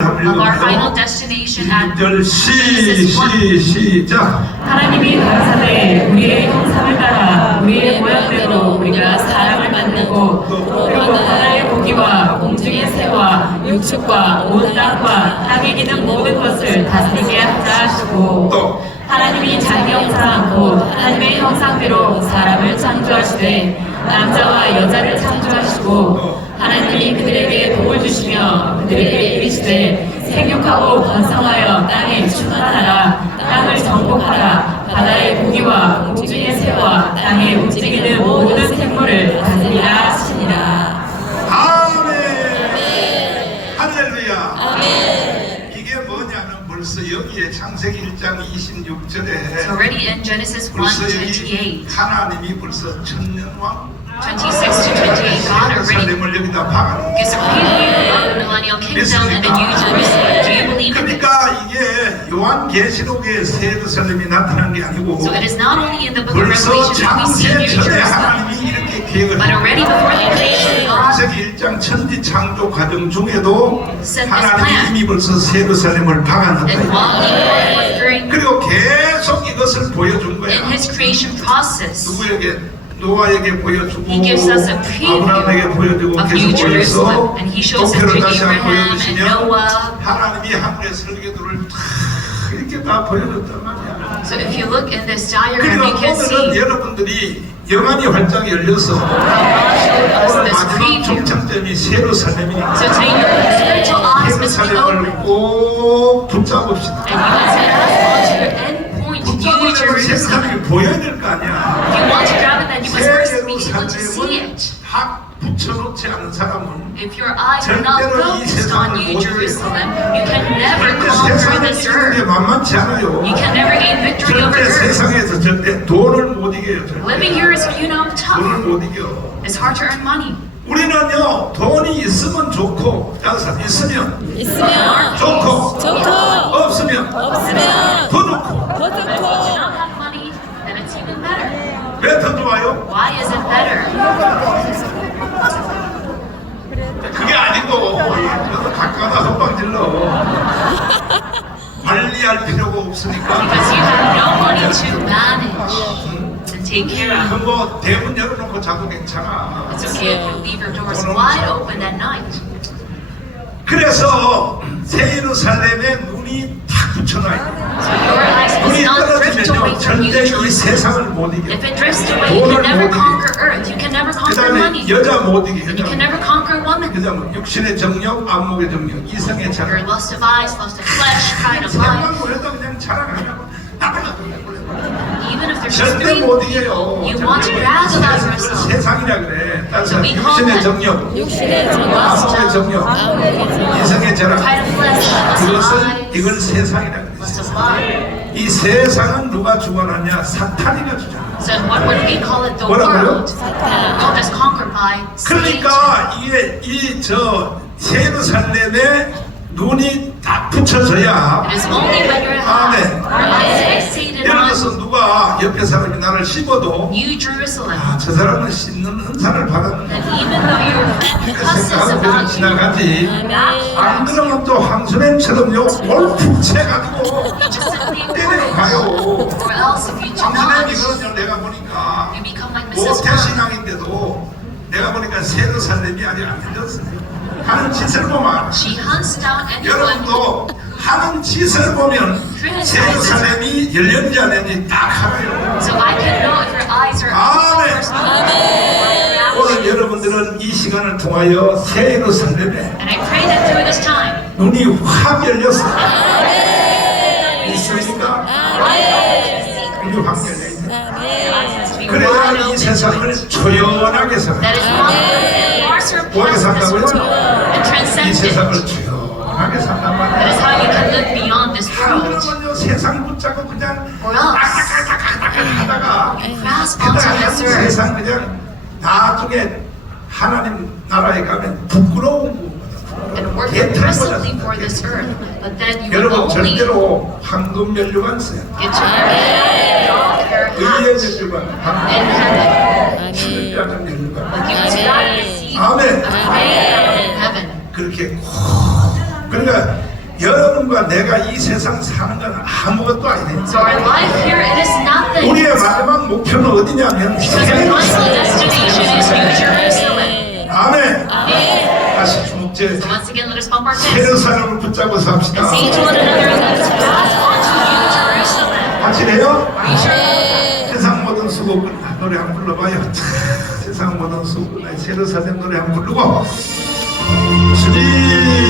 of our final destination at 1절 시, 시, 시작. 하나님이 가라사대 우리의 형상을 따라 우리의 모양대로 우리가 사람을 만들고 그리고 하나의 고기와 공중의 새와 육축과 온 땅과 땅에 기는 모든 것을 다스리게 하자 하시고 또. 하나님이 자기 형상 곧 하나님의 형상대로 사람을 창조하시되 남자와 여자를 창조하시고 하나님이 그들에게 복을 주시며 그들에게 이르시되 생육하고 번성하여 땅에 충만하라. 땅을 정복하라. 바다의 고기와 공중의 새와 땅에 움직이는 모든 생물을 다스리라 창세기 1장 26절에 It's already in Genesis 1 벌써 28. 여기 하나님이 벌써 천년왕 26 to 28, God already 예루살렘을 여기다 박아놓은 gives a preview of the millennial kingdom and the new Jerusalem. Do you believe in this? 그러니까 이게 요한 계시록에 새 예루살렘이 나타난 게 아니고 So it is not only in the book of 벌써 Revelation that we see 창세 New 전에 Jerusalem, 하나님이 God 창세기 1장 천지 창조 과정 중에도 하나님이 예루살렘을 and 박아놨다. 그리고 계속 이것을 보여준 거야. 누구에게 노아에게 보여주고 아브라함에게 보여주고 계속 보여서 to 다시 한번 Noah. 하나님이 하늘의 설계도를 다 이렇게 다 보여줬단 말이야. So if you look in this diagram, 그러니까 you can see 여러분들이 영안이 활짝 열려서 오늘 마지막. 종착점이 So must be 예루살렘을 open, 꼭 붙잡읍시다. 붙잡으려면 Jerusalem. 세상이 보여야 될 거 아니야. If you want to grab it, then you must 새 first be able to see 예루살렘을 it. 확 붙여놓지 않은 사람은 If your eyes are not 절대로 이 focused on 세상을 못 Jerusalem, you can never 절대 세상을 이기는 게. 만만치 않아요. You can never gain victory over 절대. 세상에서 절대 돈을 못 이겨요. Living 절대 here is, you know, 돈을 tough. 못 이겨. It's hard to earn money. 우리는요 돈이 있으면 좋고 있으면 있으면 좋고 좋고 없으면 없으면 왜 더 좋아요? Why is it better? 그게 아니고 그래서 가까다 헛방 질러 관리할 필요가 없으니까 Because you have no money to manage and take care of. 그뭐 대문 열어놓고 자도 괜찮아 It's okay if you leave your doors wide open at night. 그래서 새 예루살렘에 눈이 탁 붙여놔요 떨어지면요 from New 절대 이. 세상을 못 이겨 If it drifts away, you can never conquer earth. You can never 그 conquer 다음에 money. 여자 못 이겨 And you can 여자 never conquer woman. 그 다음에 육신의 정력 안목의 정력 이성의 자랑 lust of eyes, lust of flesh, pride of 생만 life. 보여도 그냥 자랑하냐고 if there's 절대 못 이겨요 you want to brag about yourself. 세상이라 그래 육신의 정력 육신의 정력 이성의 자랑 Pride of flesh, lust of 이것을 eyes, 이걸 세상이라 lust 그래. 이 세상은 누가 주관하냐 사탄이가 주잖아 So what would we call it? The 뭐라고요? world. The world is conquered by Satan. 그러니까 이게 이저 예루살렘에 눈이 딱 붙여져야 아멘. 예를 누가 옆에 사람이 나를 씹어도 아 저 사람은 씹는 은사를 cusses 생각하고 지나가지 안 그러면 또 채가지고 just simply 때리러. 가요 not, 이거는요 내가 보니까 you become like Mrs. 모태 Brown. 신앙인데도 내가 보니까 세르살렘이 아직 안 되었어요. 하는 짓을 보면 She hunts down anyone. 여러분도 하는 짓을 보면 세르살렘이 열렸는지 안 열렸는지 딱 알아요. So I can know if her eyes are 아멘. open. 오늘 여러분들은 이 시간을 통하여 새 예루살렘에 And I pray that through this time, 눈이 확 열렸어요. 있습니까? 눈이 확 열려 뭐하게 this 산다고요? world and 이 세상을 it. 조연하게 산단 That is 말이야 how you can live beyond this 안 world. 그러면요 세상 붙잡고 그냥 Or else, 하다가 grasp onto 그다음에 this earth. 세상 그냥 나중에 하나님 나라에 가면 부끄러운 and work 개탈 aggressively 거잖아. for this earth, but then you will 여러분 절대로 황금 면류관 써요 to your not receive 아멘 in heaven. 그렇게 그러니까 여러분과 내가 이 세상 사는 건 아무것도 아니네. So our life here, it is nothing. 우리의 마지막 목표는 어디냐면. 아멘. 아멘. 다시 주목제 So once again, let us bump our fists 세르사람을 붙잡고 삽시다. and one another, us Sure? 네. 세상 모든 수고 끝나 노래 한번 불러봐요. 세상 모든 수고 끝나 세르사람 노래 한번 부르고 주님